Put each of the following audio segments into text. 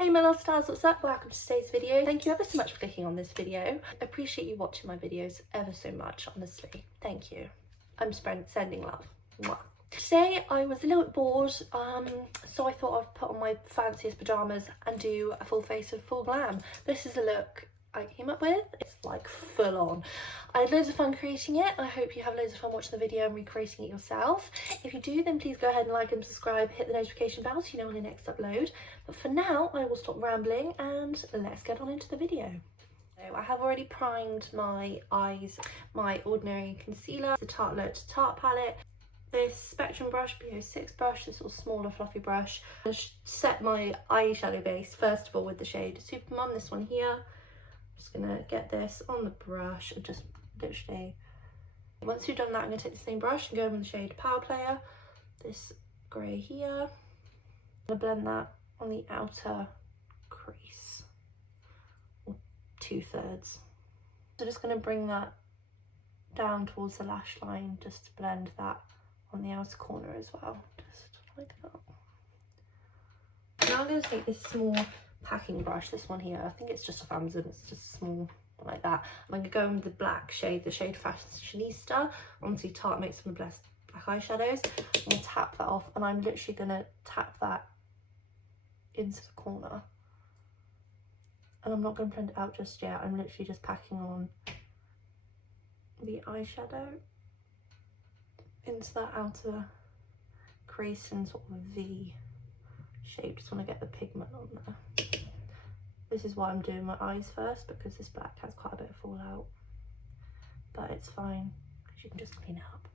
Hey my little stars, what's up? Welcome to today's video. Thank you ever so much for clicking on this video. I appreciate you watching my videos ever so much, honestly. Thank you. I'm sending love. Mwah. Today I was a little bit bored, so I thought I'd put on my fanciest pyjamas and do a full face of full glam. This is a look I came up with. It's like full on. I had loads of fun creating it. I hope you have loads of fun watching the video and recreating it yourself. If you do, then please go ahead and like and subscribe, hit the notification bell so you know when I next upload. But for now, I will stop rambling and let's get on into the video. So I have already primed my eyes, my ordinary concealer, the Tartelette Tarte palette, this Spectrum brush, BO6 brush, this little smaller fluffy brush. I set my eyeshadow base first of all with the shade Supermum, this one here. Just gonna get this on the brush and just literally, once you've done that, I'm gonna take the same brush and go in with the shade Power Player, this grey here. I'm gonna blend that on the outer crease, or 2/3. So just gonna bring that down towards the lash line, just to blend that on the outer corner as well, just like that. Now I'm gonna take this small packing brush, this one here, I think it's just off Amazon, it's just small like that. I'm going to go in with the black shade, the shade Fashionista. Honestly, Tarte makes some of the best black eyeshadows. I'm going to tap that off and I'm literally going to tap that into the corner. And I'm not going to blend it out just yet, I'm literally just packing on the eyeshadow into that outer crease in sort of a V shape. Just want to get the pigment on there. This is why I'm doing my eyes first, because this black has quite a bit of fallout, but it's fine because you can just clean it up.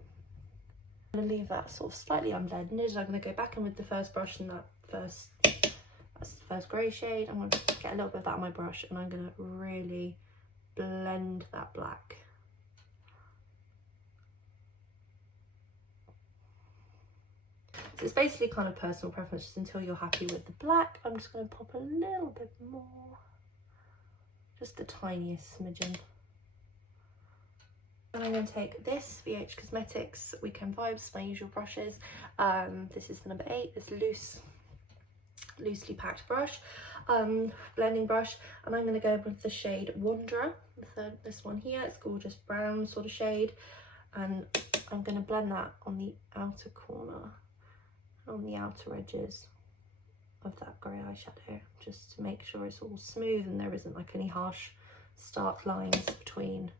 I'm going to leave that sort of slightly unblended. I'm going to go back in with the first brush and that's the first grey shade. I'm going to get a little bit of that on my brush and I'm going to really blend that black. So it's basically kind of personal preference, just until you're happy with the black. I'm just going to pop a little bit more, just the tiniest smidgen. And I'm going to take this VH Cosmetics Weekend Vibes, my usual brushes. This is the number 8, this loosely packed brush, blending brush, and I'm going to go with the shade Wanderer, this one here. It's gorgeous brown sort of shade, and I'm going to blend that on the outer corner, on the outer edges of that grey eyeshadow, just to make sure it's all smooth and there isn't like any harsh stark lines between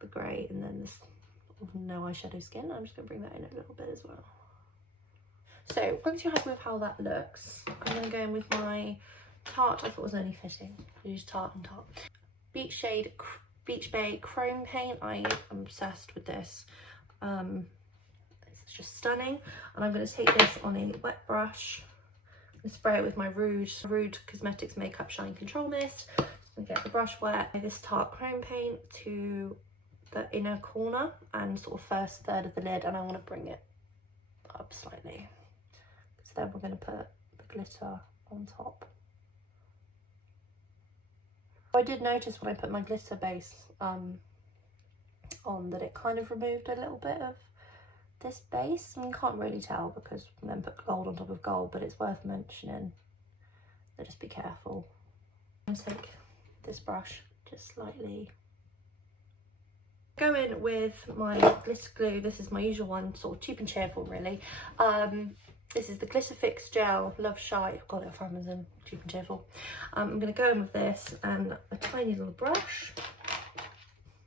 the grey and then this no eyeshadow skin. I'm just going to bring that in a little bit as well. So once you're happy with how that looks, I'm going to go in with my Tarte, I thought it was only fitting, use Tarte and Tarte Beach Bay Chrome Paint. I am obsessed with this. It's just stunning, and I'm going to take this on a wet brush and spray it with my Rouge Cosmetics Makeup Shine Control Mist. And get the brush wet. This Tarte Chrome Paint to the inner corner and sort of first third of the lid, and I want to bring it up slightly, because then we're going to put the glitter on top. I did notice when I put my glitter base on that it kind of removed a little bit of this base. I mean, you can't really tell because we then put gold on top of gold, but it's worth mentioning, so just be careful. I'm going to take this brush, just slightly go in with my glitter glue. This is my usual one, sort of cheap and cheerful really. This is the Glitter Fix Gel Love Shy. I've got it off Amazon, cheap and cheerful. I'm going to go in with this and a tiny little brush,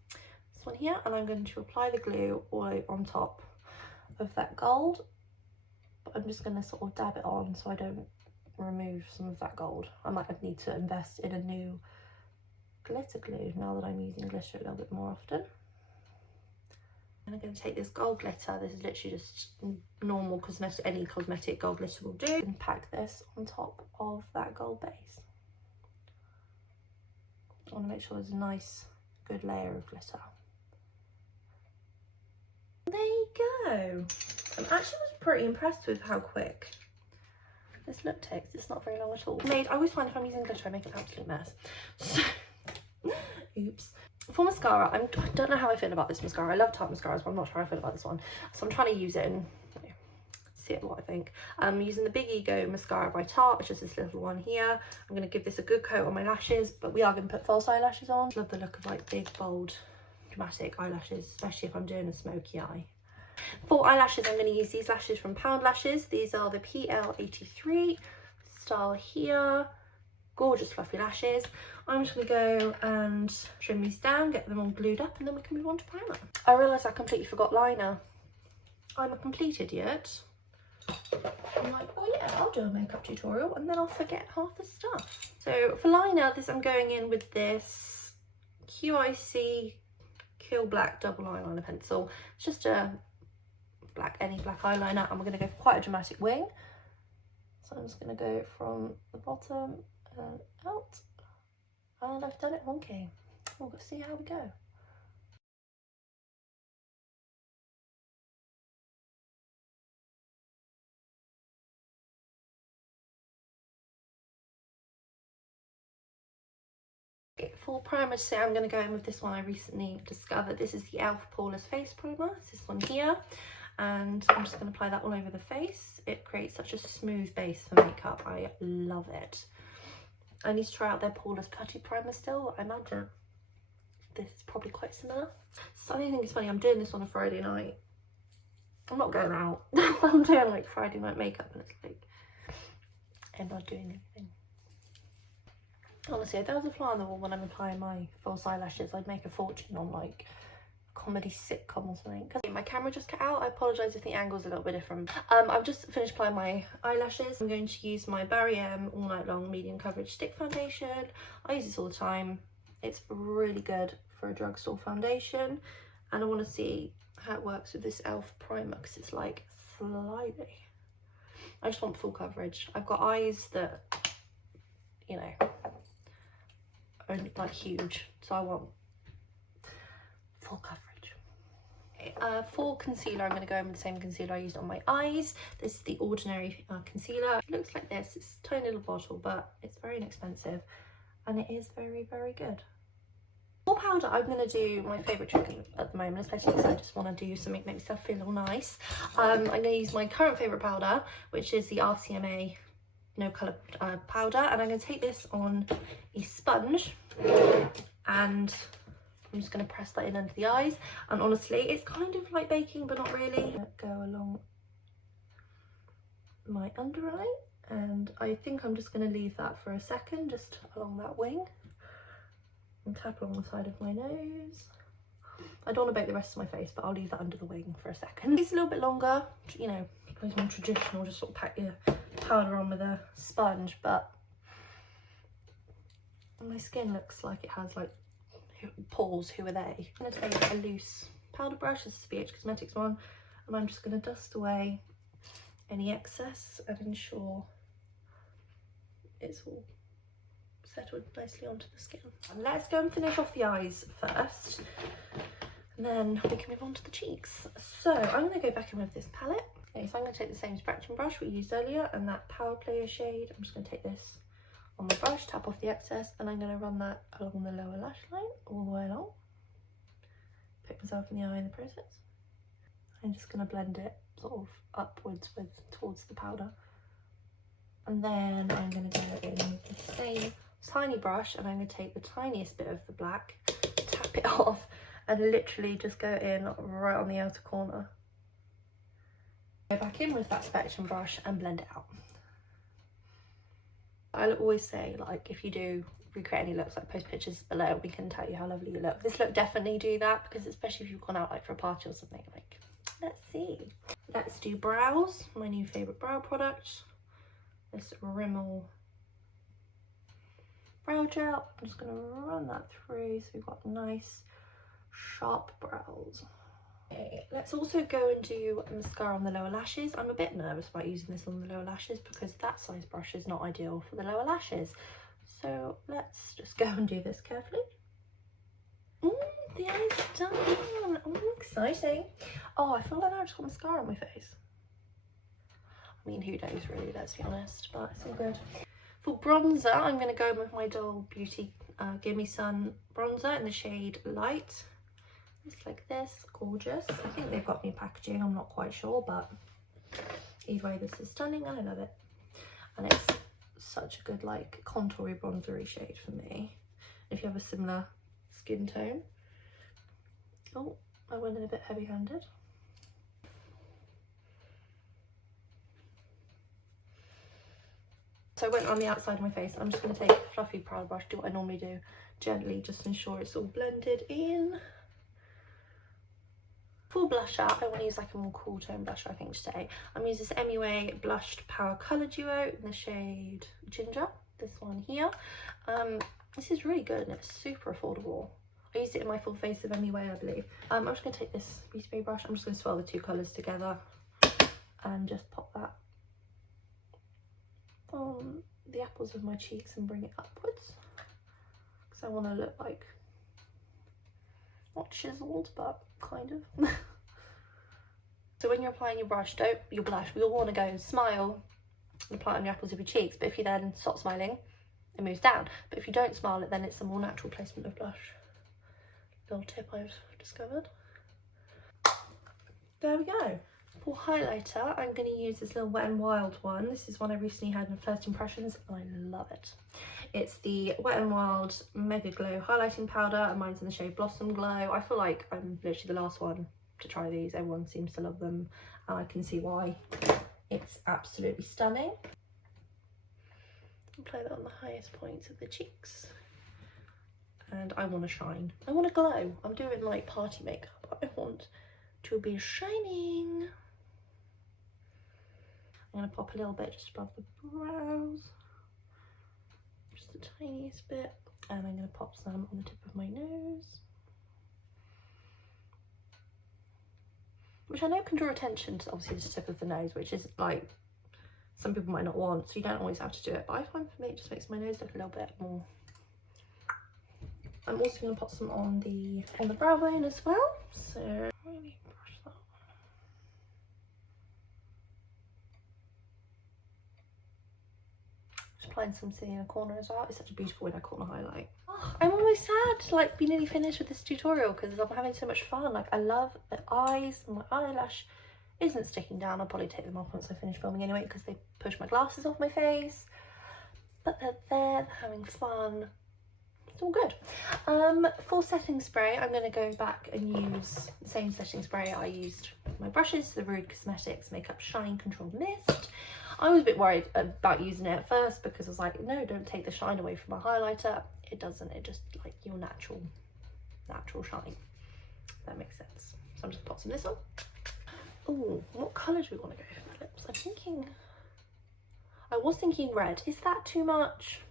this one here, and I'm going to apply the glue all on top of that gold, but I'm just going to sort of dab it on so I don't remove some of that gold. I might need to invest in a new glitter glue now that I'm using glitter a little bit more often. And I'm going to take this gold glitter, this is literally just normal cosmetic, any cosmetic gold glitter will do, and pack this on top of that gold base. I want to make sure there's a nice good layer of glitter. There you go. I actually was pretty impressed with how quick this look takes. It's not very long at all. I always find if I'm using glitter I make an absolute mess. So, oops. For mascara, I don't know how I feel about this mascara. I love Tarte mascaras, but I'm not sure how I feel about this one. So I'm trying to use it in see what I think. I'm using the Big Ego mascara by Tarte, which is this little one here. I'm going to give this a good coat on my lashes, but we are going to put false eyelashes on. Love the look of like big, bold, dramatic eyelashes, especially if I'm doing a smoky eye. For eyelashes, I'm going to use these lashes from Pound Lashes. These are the PL83 style here. Gorgeous fluffy lashes. I'm just going to go and trim these down, get them all glued up, and then we can move on to primer. I realised I completely forgot liner. I'm a complete idiot. I'm like, oh yeah, I'll do a makeup tutorial, and then I'll forget half the stuff. So for liner, I'm going in with this QIC Kill Black double eyeliner pencil. It's just a any black eyeliner, and we're going to go for quite a dramatic wing. So I'm just going to go from the bottom and out, and I've done it wonky. We'll see how we go. For primer today, I'm going to go in with this one I recently discovered. This is the E.l.f. Poreless Face Primer. It's this one here, and I'm just going to apply that all over the face. It creates such a smooth base for makeup. I love it. I need to try out their Poreless Putty Primer still. I imagine this is probably quite similar. So I think it's funny, I'm doing this on a Friday night. I'm not going out. I'm doing like Friday night makeup, and it's like, I'm not doing anything. Honestly, if there was a fly on the wall when I'm applying my false eyelashes, I'd make a fortune on like a comedy sitcom or something. Because my camera just cut out. I apologise if the angle's a little bit different. I've just finished applying my eyelashes. I'm going to use my GRWM All Night Long Medium Coverage Stick Foundation. I use this all the time. It's really good for a drugstore foundation. And I want to see how it works with this E.l.f. primer, because it's like slightly. I just want full coverage. I've got eyes that, you know, are like huge, so I want full coverage. For concealer, I'm going to go in with the same concealer I used on my eyes. This is the Ordinary concealer. It looks like this. It's a tiny little bottle, but it's very inexpensive, and it is very, very good. For powder, I'm going to do my favourite trick at the moment, especially because I just want to do something that makes myself feel all nice. I'm going to use my current favourite powder, which is the RCMA no colour powder, and I'm going to take this on a sponge, and I'm just going to press that in under the eyes. And honestly, it's kind of like baking, but not really. Go along my under eye, and I think I'm just going to leave that for a second, just along that wing, and tap along the side of my nose. I don't want to bake the rest of my face, but I'll leave that under the wing for a second. It's a little bit longer, you know, it's more traditional, just sort of pack your powder on with a sponge, but my skin looks like it has like pores. Who are they? I'm going to take a loose powder brush. This is the BH Cosmetics one, and I'm just going to dust away any excess and ensure it's all settled nicely onto the skin. And let's go and finish off the eyes first, and then we can move on to the cheeks. So I'm going to go back in with this palette. Okay, so I'm going to take the same scratching brush we used earlier and that Power Player shade. I'm just going to take this on the brush, tap off the excess, and I'm going to run that along the lower lash line all the way along. Pick myself in the eye in the process. I'm just going to blend it sort of upwards towards the powder. And then I'm going to go in with the same tiny brush, and I'm going to take the tiniest bit of the black, tap it off, and literally just go in right on the outer corner. Go back in with that spectrum brush and blend it out. I always say, like, if you do recreate any looks, like post pictures below, we can tell you how lovely you look. This look definitely do that, because especially if you've gone out like for a party or something, like, let's see. Let's do brows, my new favourite brow product. This Rommel brow gel. I'm just going to run that through so we've got nice sharp brows. Okay, let's also go and do mascara on the lower lashes. I'm a bit nervous about using this on the lower lashes because that size brush is not ideal for the lower lashes. So let's just go and do this carefully. The eyes are done. Oh, exciting. Oh, I feel like I just got mascara on my face. I mean, who knows really, let's be honest, but it's all good. For bronzer, I'm going to go with my Doll Beauty Gimme bronzer in the shade Light. It's like this, gorgeous. I think they've got new packaging, I'm not quite sure, but Either way, this is stunning and I love it. And it's such a good like contoury bronzery shade for me. If you have a similar skin tone. Oh, I went in a bit heavy-handed. So I went on the outside of my face. I'm just going to take a fluffy powder brush, do what I normally do, gently, just ensure it's all blended in. For blusher, I want to use like a more cool tone blusher, I think, today. I'm using this MUA Blushed Power Colour Duo in the shade Ginger, this one here. This is really good and it's super affordable. I used it in my full face of MUA, I believe. I'm just going to take this Beauty Bay brush. I'm just going to swirl the two colours together and just pop that on the apples of my cheeks and bring it upwards. Because I want to look like, not chiseled, but kind of. So when you're applying your blush, we all want to go smile and apply it on the apples of your cheeks. But if you then stop smiling, it moves down. But if you don't smile it, then it's a more natural placement of blush. Little tip I've discovered. There we go. For highlighter, I'm going to use this little Wet n Wild one. This is one I recently had in First Impressions and I love it. It's the Wet n Wild Megaglo highlighting powder and mine's in the shade Blossom Glow. I feel like I'm literally the last one to try these. Everyone seems to love them and I can see why. It's absolutely stunning. Apply that on the highest points of the cheeks. And I want to shine. I want to glow. I'm doing like party makeup. I want to be shining. I'm going to pop a little bit just above the brows. Just the tiniest bit. And I'm going to pop some on the tip of my nose. Which I know can draw attention to obviously the tip of the nose, which is like, some people might not want, so you don't always have to do it. But I find for me it just makes my nose look a little bit more. I'm also going to pop some on the brow bone as well. So really brush that. Just applying some in the inner corner as well. It's such a beautiful inner corner highlight. Oh, I'm almost sad to like be nearly finished with this tutorial because I'm having so much fun. Like I love the eyes and my eyelash isn't sticking down. I'll probably take them off once I finish filming anyway because they push my glasses off my face. But they're there, they're having fun. It's all good. For setting spray, I'm going to go back and use the same setting spray I used with my brushes, the Rude Cosmetics Makeup Shine Control Mist. I was a bit worried about using it at first because I was like, no, don't take the shine away from my highlighter. It doesn't, it just like your natural shine. If that makes sense. So I'm just putting this on. Oh, what colour do we want to go for the lips? I was thinking red. Is that too much?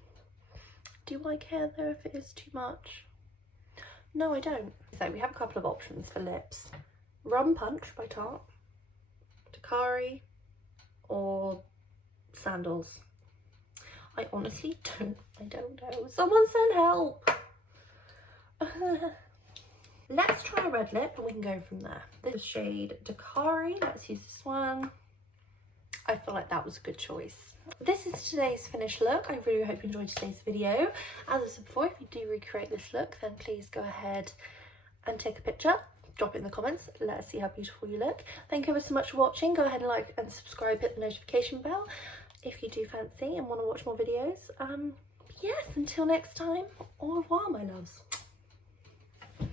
Do I care though if it is too much? No, I don't. So we have a couple of options for lips. Rum Punch by Tarte, Daiquiri, or Sandals. I honestly don't know. Someone send help. Let's try a red lip and we can go from there. This is shade Daiquiri. Let's use this one. I feel like that was a good choice. This is today's finished look. I really hope you enjoyed today's video. As I said before, if you do recreate this look, then please go ahead and take a picture. Drop it in the comments. Let us see how beautiful you look. Thank you ever so much for watching. Go ahead and like and subscribe, hit the notification bell if you do fancy and want to watch more videos. Yes, until next time, au revoir, my loves.